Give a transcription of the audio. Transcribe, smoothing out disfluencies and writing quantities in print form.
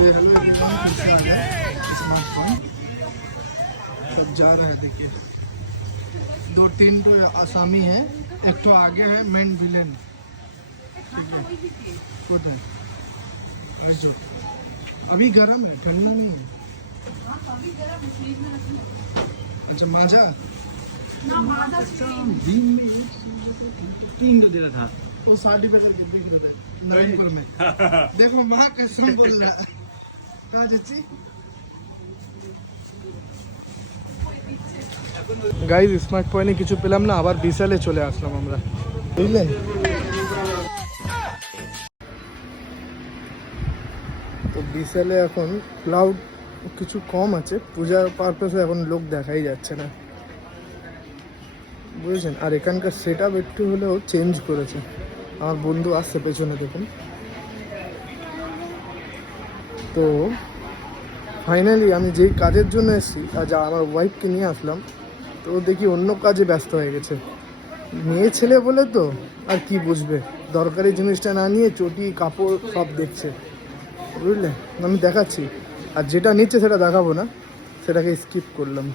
ये स्मार्टफोन सब जा रहा है। देखिए 2-3 तो आसामी है, एक तो आगे है मेन विलेन। खुद है अरे जो अभी गर्म है, ठंडा नहीं है। अच्छा माजा दिन में 3 दे रहा था। वो 60 रुपए के बिक रहे थे नरेंद्रपुर में। देखो माँ कसम बोल रहा है। हाँ चाची গাইজ স্মার্ট পয়েন্টে কিছু পেলাম না, আবার বিশালে চলে আসলাম আমরা, বুঝলেন। তো বিশালে এখন ক্লাউড কিছু কম আছে, পূজার পারপাসে এখন লোক দেখাই যাচ্ছে না, বুঝেছেন। আর এখানকার সেট আপ একটু হলেও চেঞ্জ করেছে। আমার বন্ধু আসছে পেছনে দেখুন। তো ফাইনালি আমি যেই কাজের জন্য এসেছি, যা আমার ওয়াইফকে নিয়ে আসলাম, তো দেখি অন্য কাজে ব্যস্ত হয়ে গেছে। মেয়ে ছেলে বলে তো আর কি বুঝবে, দরকারি জিনিসটা না নিয়ে চটি কাপড় সব দেখছে, বুঝলে। আমি দেখাচ্ছি, আর যেটা নিচ্ছে সেটা দেখাবো না, সেটাকে স্কিপ করলাম।